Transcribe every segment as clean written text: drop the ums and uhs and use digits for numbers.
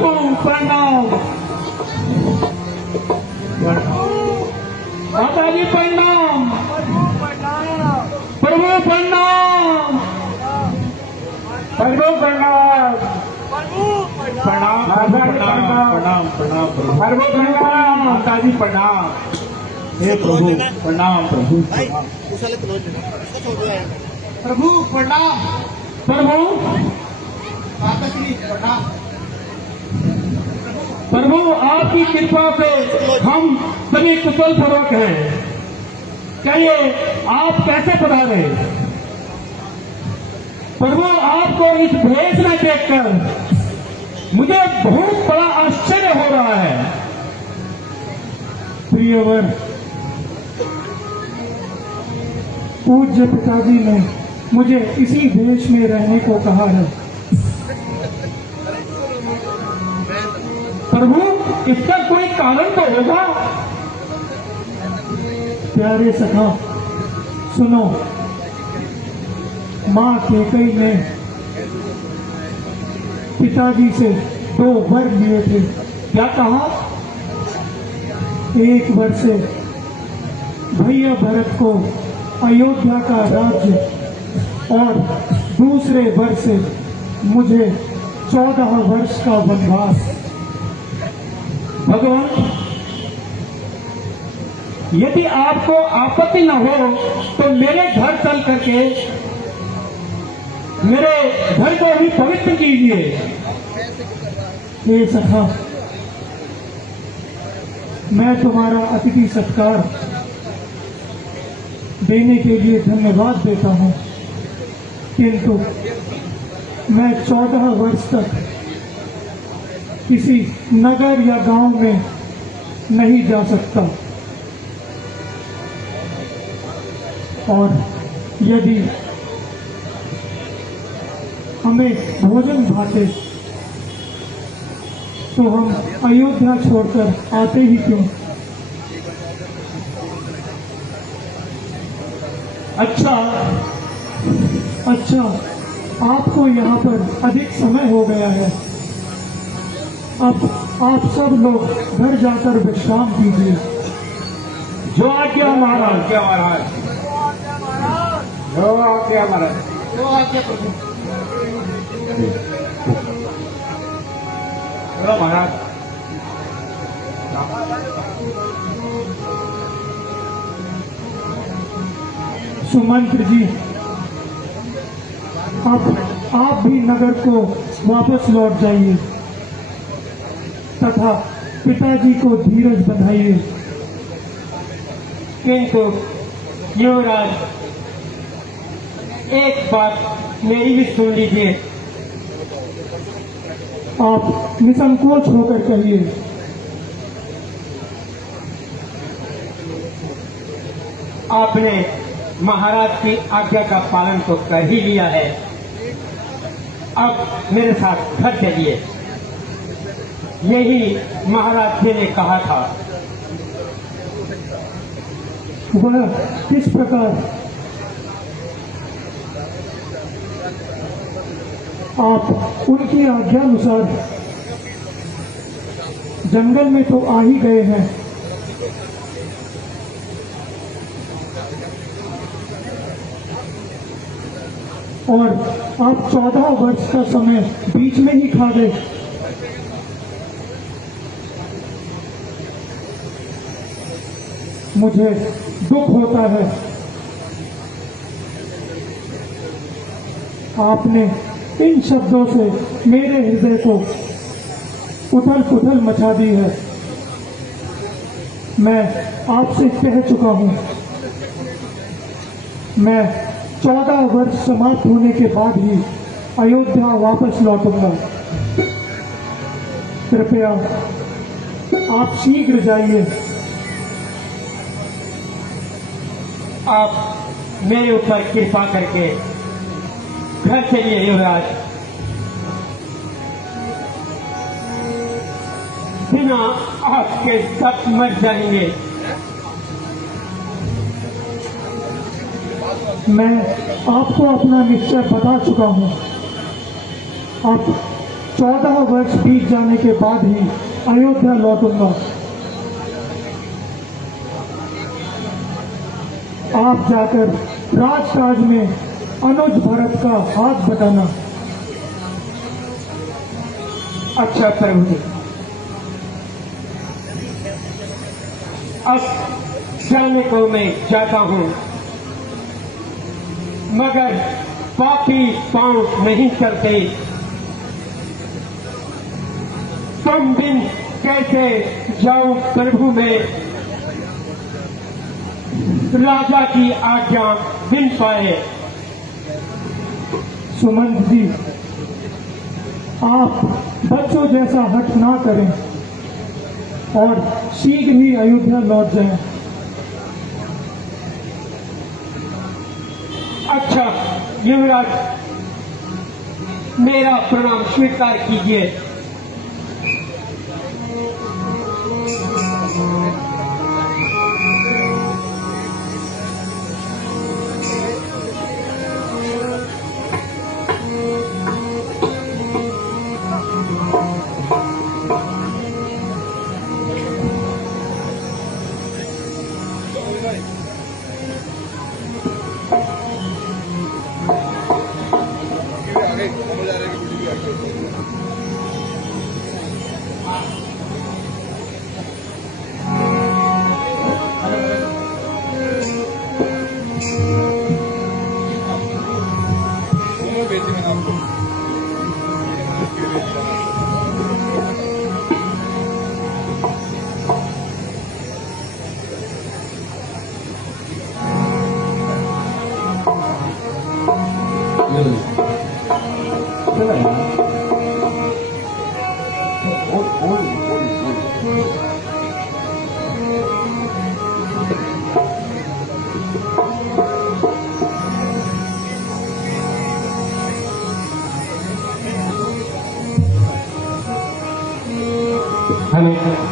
प्रभु प्रणाम। माता जी प्रणाम। प्रभु प्रणाम। प्रभु प्रणाम। प्रणाम प्रणाम प्रणाम प्रभु प्रणाम। माता जी प्रणाम। हे प्रभु प्रणाम। प्रभु प्रभु प्रणाम। प्रभु माता जी प्रणाम। प्रभु आपकी कृपा से हम सभी कुशल पूर्वक हैं। कहिए आप कैसे पधारे? प्रभु आपको इस भेष में देखकर मुझे बहुत बड़ा आश्चर्य हो रहा है। प्रियवर, पूज्य पिताजी ने मुझे इसी भेष में रहने को कहा है। प्रभु इसका कोई कारण तो होगा। प्यारे सखा सुनो, मां कैकेयी ने पिताजी से 2 वर लिए थे। क्या कहा? एक वर से भैया भरत को अयोध्या का राज्य और दूसरे वर से मुझे 14 वर्ष का वनवास। भगवान, यदि आपको आपत्ति न हो तो मेरे घर चल करके मेरे घर को भी पवित्र कीजिए। हे सखा, मैं तुम्हारा अतिथि सत्कार देने के लिए धन्यवाद देता हूं, किंतु मैं 14 वर्ष तक किसी नगर या गांव में नहीं जा सकता, और यदि हमें भोजन भाते तो हम अयोध्या छोड़कर आते ही क्यों? अच्छा, आपको यहाँ पर अधिक समय हो गया है। अब आप सब लोग घर जाकर विश्राम कीजिए। जो आज्ञा महाराज। क्या महाराज? जो आज्ञा महाराज। जो आज्ञा प्रभु। चलो महाराज। सुमंत्र जी, आप भी नगर को वापस लौट जाइए तथा पिताजी को धीरज बंधाइए। किंतु युवराज, एक बात मेरी भी सुन लीजिए। आप निसंकोच होकर कहिए। आपने महाराज की आज्ञा का पालन तो कर ही लिया है। अब मेरे साथ घर चलिए। यही महाराज जी ने कहा था। वह किस प्रकार? आप उनकी आज्ञा अनुसार जंगल में तो आ ही गए हैं, और आप 14 वर्ष का समय बीच में ही खा गए। मुझे दुख होता है। आपने इन शब्दों से मेरे हृदय को उथल पुथल मचा दी है। मैं आपसे कह चुका हूं, मैं 14 वर्ष समाप्त होने के बाद ही अयोध्या वापस लौटूंगा। कृपया आप शीघ्र जाइए। आप मेरे ऊपर कृपा करके घर चलिए युवराज। बिना आपके सब मर जाएंगे। मैं आपको अपना निश्चय बता चुका हूं। अब 14 वर्ष बीत जाने के बाद ही अयोध्या लौटूंगा। आप जाकर राजकाज में अनुज भरत का हाथ बटाना। अच्छा प्रभु जी, अब जाने को मैं जाता हूँ, मगर पापी पांव नहीं चलते। तुम बिन कैसे जाऊं प्रभु में, राजा की आज्ञा बिन पाए। सुमंत जी, आप बच्चों जैसा हठ ना करें और शीघ्र ही अयोध्या लौट जाएं। अच्छा युवराज, मेरा प्रणाम स्वीकार कीजिए।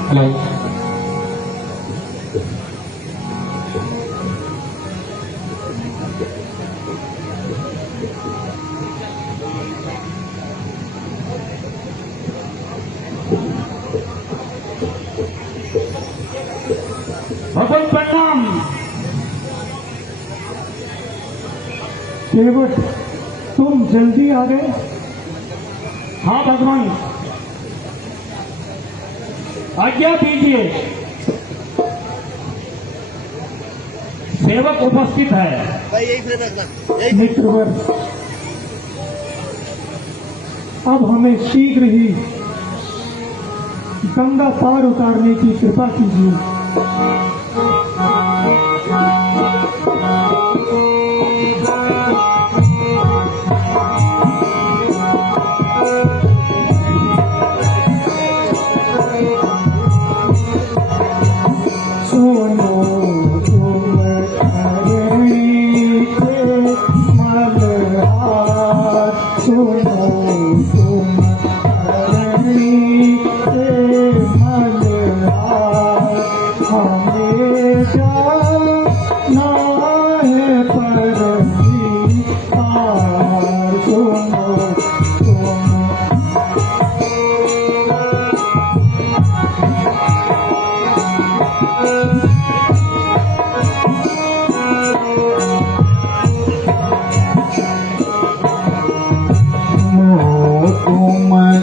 हेलो, भगवान प्रणाम। केवट, तुम जल्दी आ गए। हाँ भगवान, आज्ञा दीजिए। सेवक उपस्थित है। मित्रवर, अब हमें शीघ्र ही गंगा पार उतारने की कृपा कीजिए।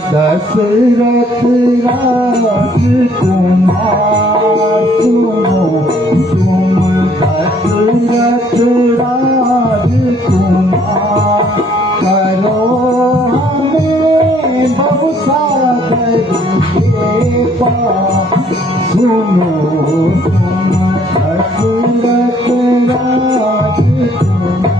दशरथ राज कुमार, सुनो तुम दशरथ राज कुमार, करो हमें बहु सागर के पार। सुनो तुम दशरथ राज कुमार।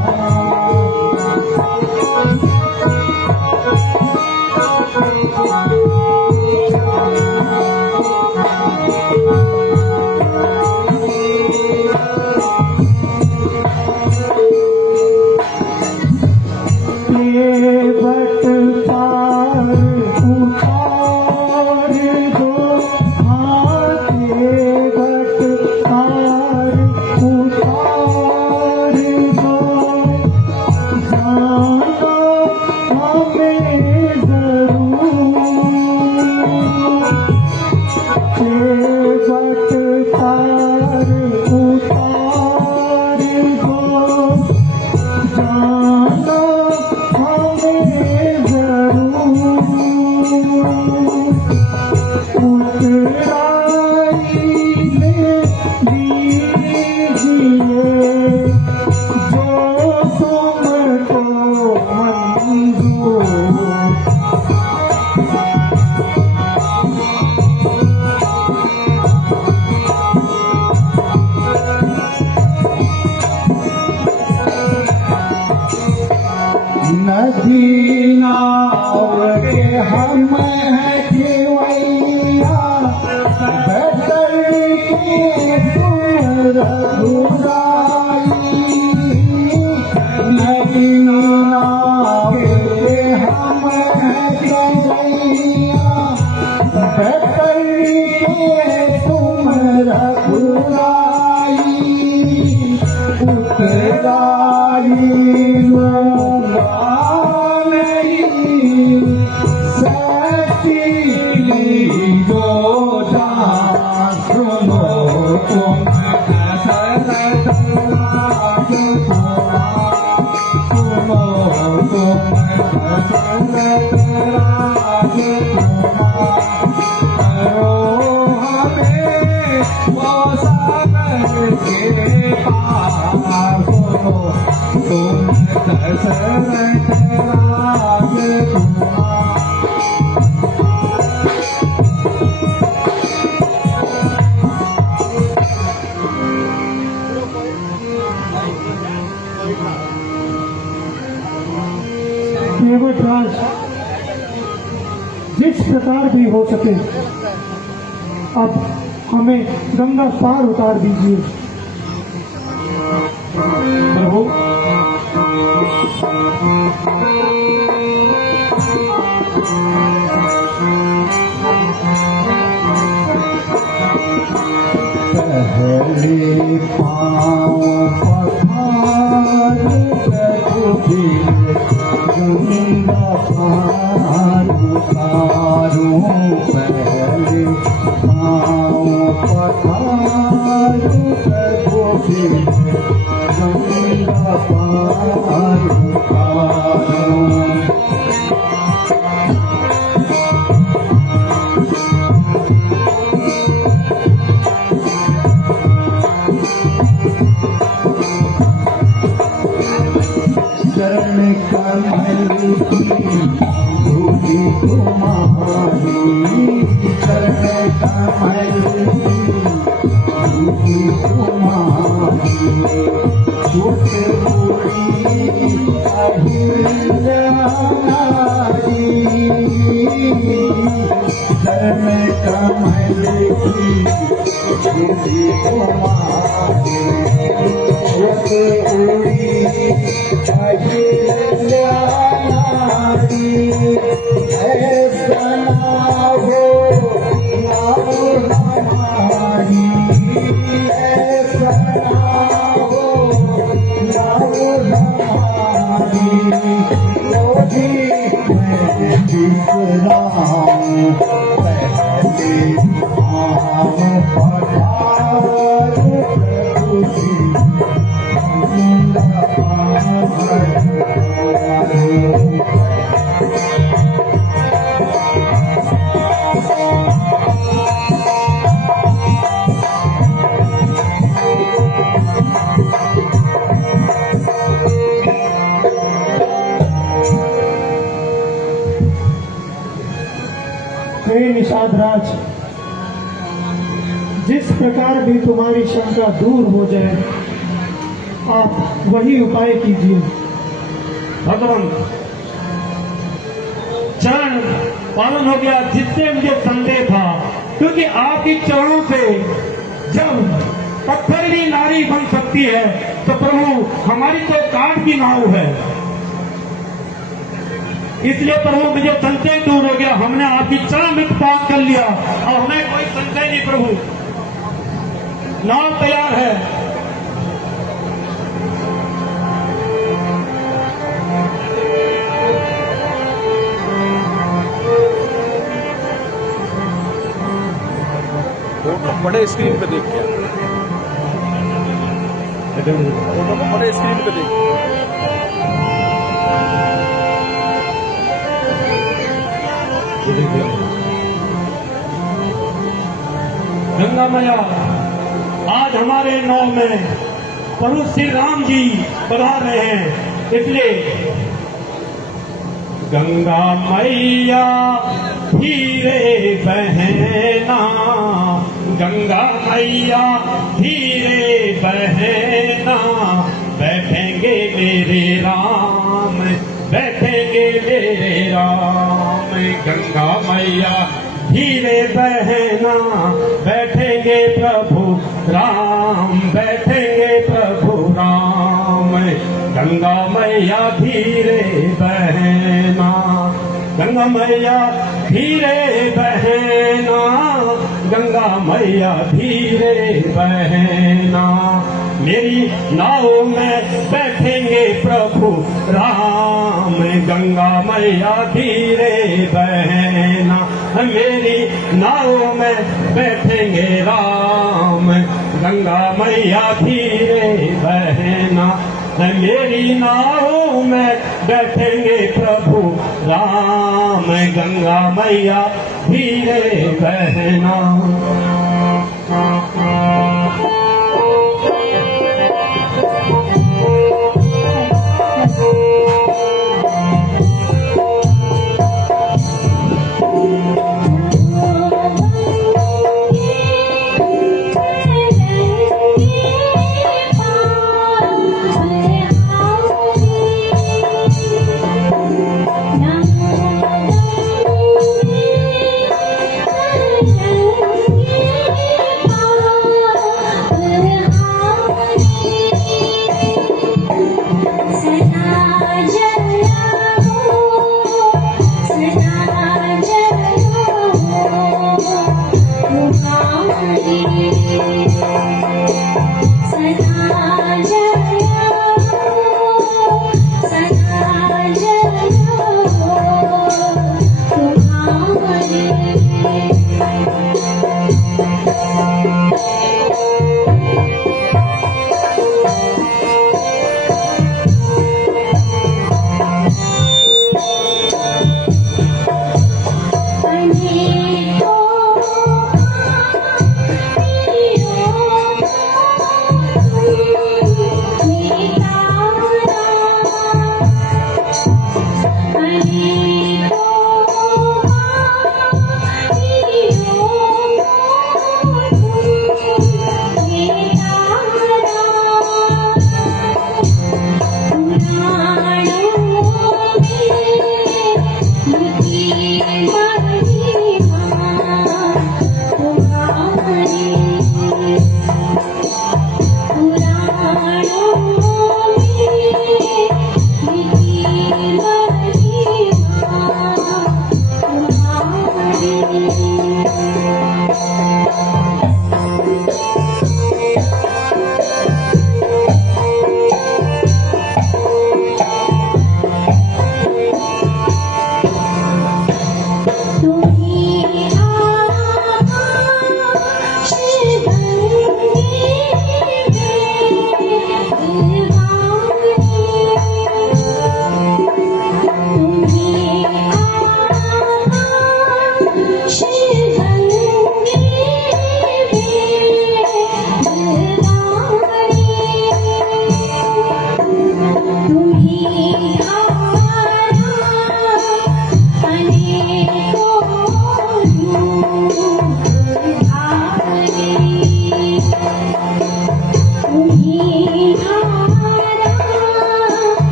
देवराज जिस प्रकार भी हो सके अब हमें गंगा पार उतार दीजिए। प्रभु पहले पाँव पखार रघुबीर गंगा पार उतारो। पहले पाँव पखार रघुबीर गंगा पार उतारो। चरण कमल की धूलि तुम्हारी। चरण कमल की धूलि तुम्हारी। छूट पूरी अहिल्या नारी। चरण कमल की धूलि तुम्हारी। छूट पूरी अहिल्या नारी। ऐसा ना हो नाऊ हमारी। ऐसा ना हो नाऊ हमारी। मोदी मैं बिसराऊं पहले पाँव पखार रघुबीर गंगा पार उतारो। हे निषाद राज, जिस प्रकार भी तुम्हारी शंका दूर हो जाए आप वही उपाय कीजिए। भगवान चरण पालन हो गया जिससे मुझे संदेह था, क्योंकि आपके चरणों से जब पत्थर की नारी बन सकती है तो प्रभु हमारी तो काठ की नाव है। इसलिए प्रभु मुझे संशय दूर हो गया, हमने आपकी चरण में पास कर लिया और हमें कोई संशय नहीं। प्रभु नाव तैयार है। फोटो बड़े स्क्रीन पे देख के फोटो को बड़े स्क्रीन पे देख। गंगा मैया आज हमारे नाव में प्रभु श्री राम जी पधार रहे हैं, इसलिए गंगा मैया धीरे बहना। गंगा मैया धीरे बहना। बैठेंगे मेरे राम, बैठेंगे मेरे राम। गंगा मैया धीरे बहना। बैठेंगे प्रभु राम, बैठेंगे प्रभु राम। गंगा मैया धीरे बहना। गंगा मैया धीरे बहना। गंगा मैया धीरे बहना। मेरी नाव में बैठेंगे प्रभु राम। गंगा मैया धीरे बहना। मेरी नाव में बैठेंगे राम। गंगा मैया धीरे बहना। मेरी नाव में बैठेंगे प्रभु राम। गंगा मैया धीरे बहना।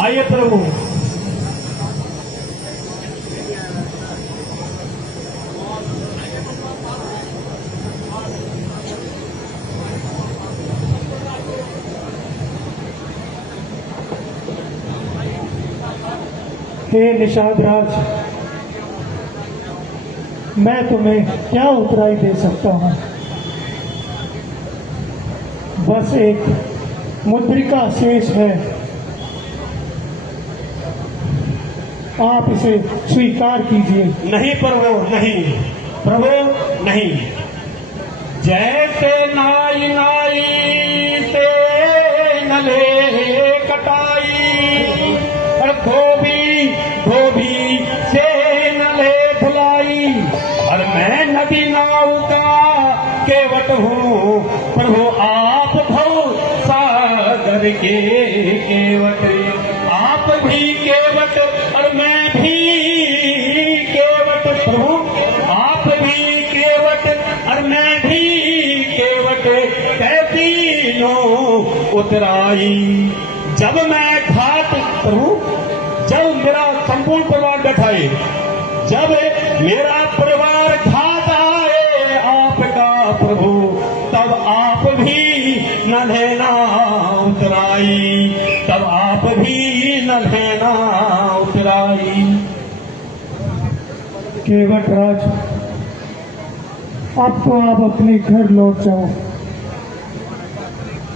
आइए प्रभु, हे निषाद राज, मैं तुम्हें क्या उतराई दे सकता हूँ। बस एक मुद्रिका शेष है, आप इसे स्वीकार कीजिए। नहीं प्रभु, नहीं प्रभु, नहीं। जैसे नाई नाई से नले कटाई, और धोबी धोबी से नले धुलाई, और मैं नदी नाव का केवट हूँ प्रभु, आप भव सागर के केवट। आप भी केवट और मैं भी केवट प्रभु, आप भी केवट और मैं भी केवट, कैतीनों उतराई। जब मैं घाट प्रभु, जब मेरा संपूर्ण परिवार बैठाए, जब मेरा परिवार घाट आए आपका प्रभु, तब आप भी न लेना उतराई, तब आप भी न लेना उतराई। केवट राज, अब तो आप अपने घर लौट जाओ।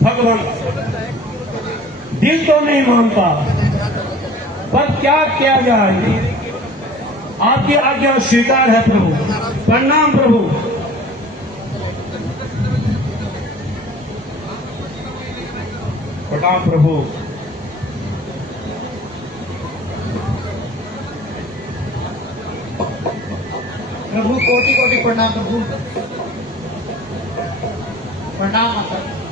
भगवान, दिल तो नहीं मानता, पर क्या किया जाए, आपकी आज्ञा स्वीकार है प्रभु। प्रणाम प्रभु। प्रणाम प्रभु। प्रभु कोटि कोटि प्रणाम प्रभु। प्रणाम माता।